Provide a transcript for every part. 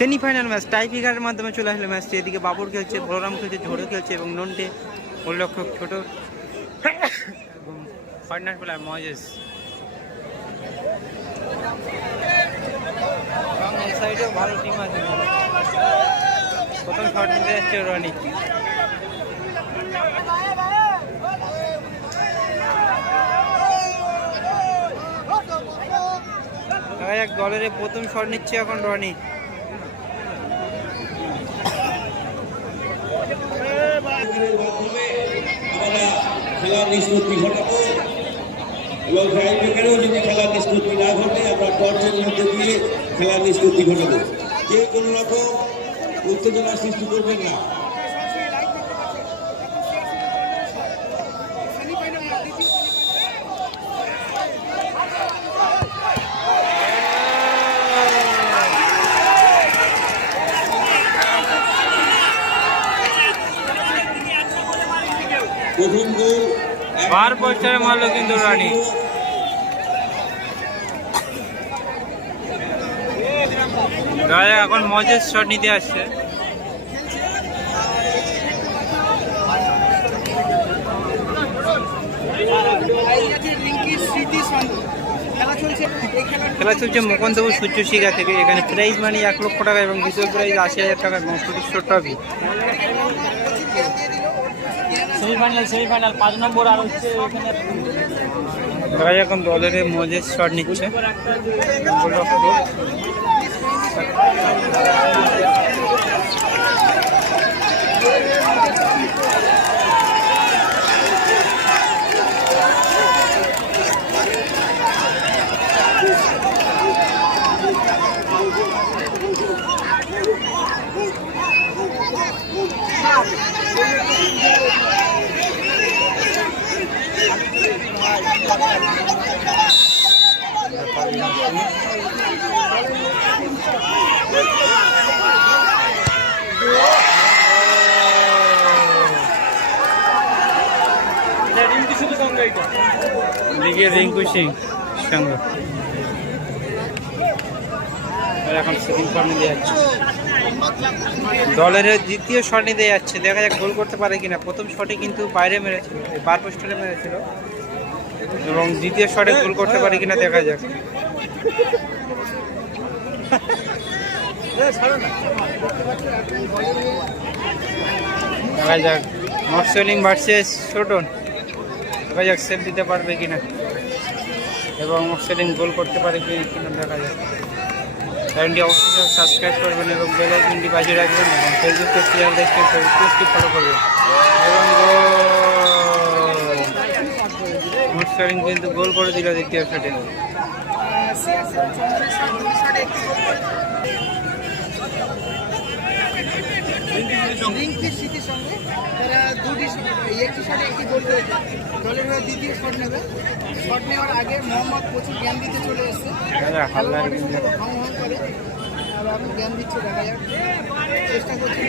Semifinal match টাই ফিগারের মাধ্যমে চলে আসলো ম্যাচটি। এদিকে বাবুর খেলছে বলরাম খেলছে ঝোড়ো খেলছে এবং নন্টে উল্লক্ষক ছোট এবং পার্টনার প্লেয়ার মজেস। সাইডেও ভালো টিম আছে। প্রথম শট নিতে যাচ্ছে রনি। দেখা যাক দলের প্রথম শট নিচ্ছে এখন রনি। মাধ্যমে আমরা খেলার নিষ্পত্তি ঘটাবো এবং টাইব্রেকারেও যদি খেলার নিষ্পত্তি না ঘটে, আমরা টর্চের মধ্যে দিয়ে খেলার নিষ্পত্তি ঘটাবো। কেউ কোনো রকম উত্তেজনা সৃষ্টি করবেন না। প্রথম গোল বার পোস্টারে মারলো কিন্তু রানী। যাক এখন মজেস শট নিতে আসছে। খেলা চলছে সূর্য শিখা থেকে, এখানে প্রাইজ মানি এক লক্ষ টাকা এবং দ্বিতীয় প্রাইজ আশি হাজার টাকা এবং চতুর্শো ট্রফি সেমিফাইনাল সেমিফাইনাল পাঁচ নম্বর আর হচ্ছে এখানে এখন দলের মজের শট নিচ্ছে। Thank এটা লিগে রিঙ্কু সিং এখন যাচ্ছে। দলের দ্বিতীয় শট নিতে যাচ্ছে। দেখা যাক গোল করতে পারে কিনা। প্রথম শটে কিন্তু বাইরে মেরেছিল বার পোস্টারে মেরেছিল। এবং দ্বিতীয় শটে গোল করতে পারে কিনা দেখা যাক। দেখা যাক। মর্সেলিং ভার্সেস ছোটন দেখা যাক দিতে পারবে কিনা। এবং মর্সেলিং গোল করতে পারে কিনা দেখা যাক। চ্যানেলটি অবশ্যই সাবস্ক্রাইব করবেন এবং বেল আইকনটি বাজিয়ে রাখবেন এবং ফেসবুকে শেয়ার দেখবেন ফেসবুকটি ফলো করবেন। এবং কিন্তু গোল করে দিল দ্বিতীয় শটে সঙ্গে। একটি শটে একটি গোল করেছে দলের হয়ে দ্বিতীয় শট নেবে। শট নেওয়ার আগে মোহাম্মদ প্রচুর জ্ঞান দিতে চলে এসছে। করে। আর আমি জ্ঞান দিচ্ছে দেখা যাক চেষ্টা করছি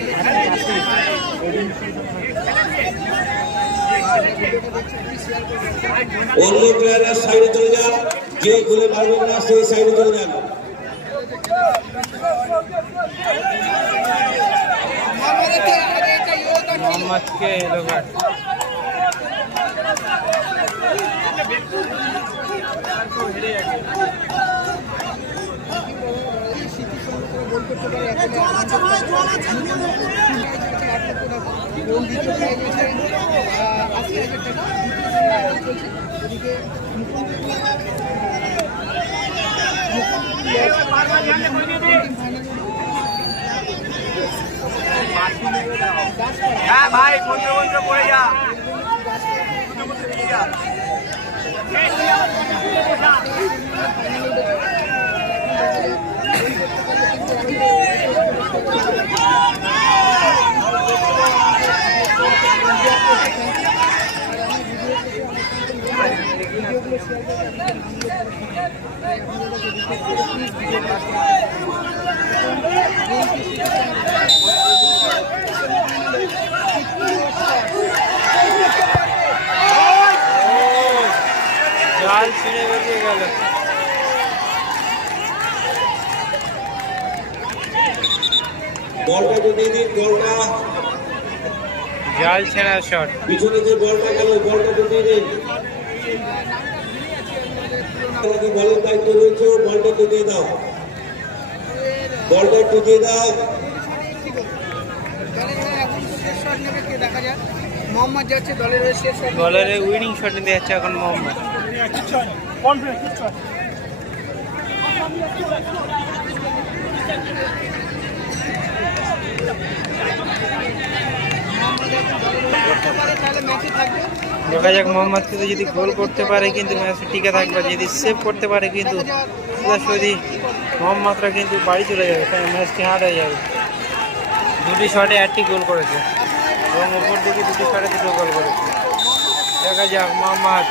অন্য প্লেয়াররা সাইডে চলে যান। যে গোলে মারবেন না সেই সাইডে চলে যান। মোহাম্মদকে আগে এটা ইয়োগা মোহাম্মদকে এলো ব্যাট স্মৃতির সঙ্গে তারা গোল করতে পারে এখন এবং দ্বিতীয় প্রাইজ হচ্ছে আশি হাজার হ্যাঁ ভাই বন্ধু বন্ধু পড়ে যা। জাল ছিঁড়ে বেরিয়ে গেল বলটা যদি বলটা। জাল ছেঁড়া শট। পিছনে যে বলটা গেল বলটা যদি আমাকে বলের দায়িত্ব রয়েছে ও বলটা একটু দিয়ে দাও। বলটা একটু দিয়ে দাও। দলের এখন শেষ শট নেবে কে দেখা যাক মোহাম্মদ। যাচ্ছে দলের শেষ শট বলের উইনিং শট নিতে যাচ্ছে এখন মোহাম্মদ পারে তাহলে ম্যাচে থাকবে দেখা যাক মোহাম্মদ কিন্তু যদি গোল করতে পারে কিন্তু ম্যাচ টিকে থাকবে, যদি সেভ করতে পারে কিন্তু সোজাসুজি মোহাম্মদরা কিন্তু বাড়ি চলে যাবে ম্যাচটি হার্ড হয়ে যাবে। দুটি শটে একটি গোল করেছে এবং উপর দিকে দুটি শটে দুটো গোল করেছে। দেখা যাক মোহাম্মদ।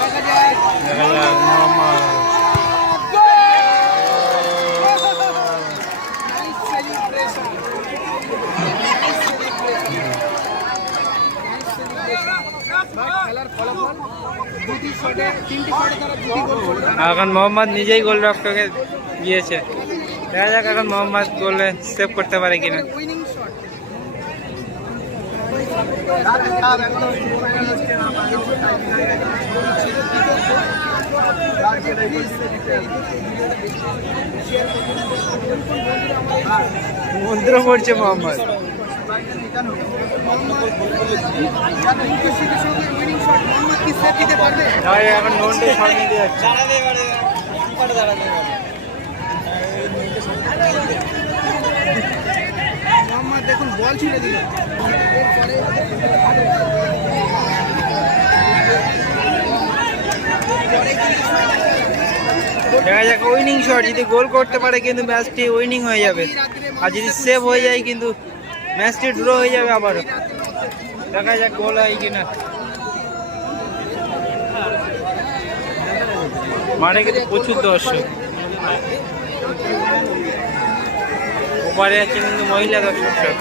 দেখা যাক দেখা যাক মোহাম্মদ নাইস সেলিব্রেশন খেলার ফলাফল দুটি শটে তিনটি শটে তারা দুটি গোল করল এখন মোহাম্মদ নিজেই গোল রক্ষকে গিয়েছে দেখা যাক এখন মোহাম্মদ গোলে সেভ করতে পারে কিনা। মন্ত্র পড়ছে মোহাম্মদ। দেখুন বল দেখা যাক উইনিং শট যদি গোল করতে পারে কিন্তু ম্যাচটি উইনিং হয়ে যাবে। আর যদি সেভ হয়ে যায় কিন্তু ম্যাচটি ড্র হয়ে যাবে আবারও দেখা যাক গোল হয় কিনা। মাঠে কিন্তু প্রচুর দর্শক। ওপারে আছে কিন্তু মহিলা দর্শক সব।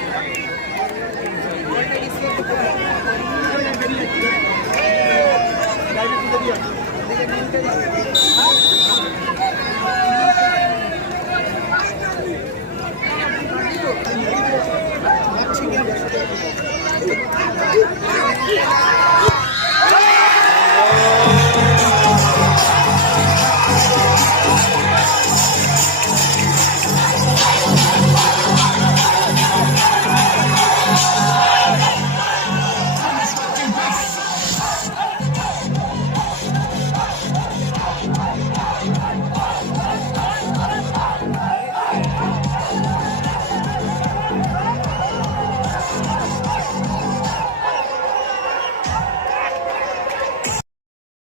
Thank you. Yeah.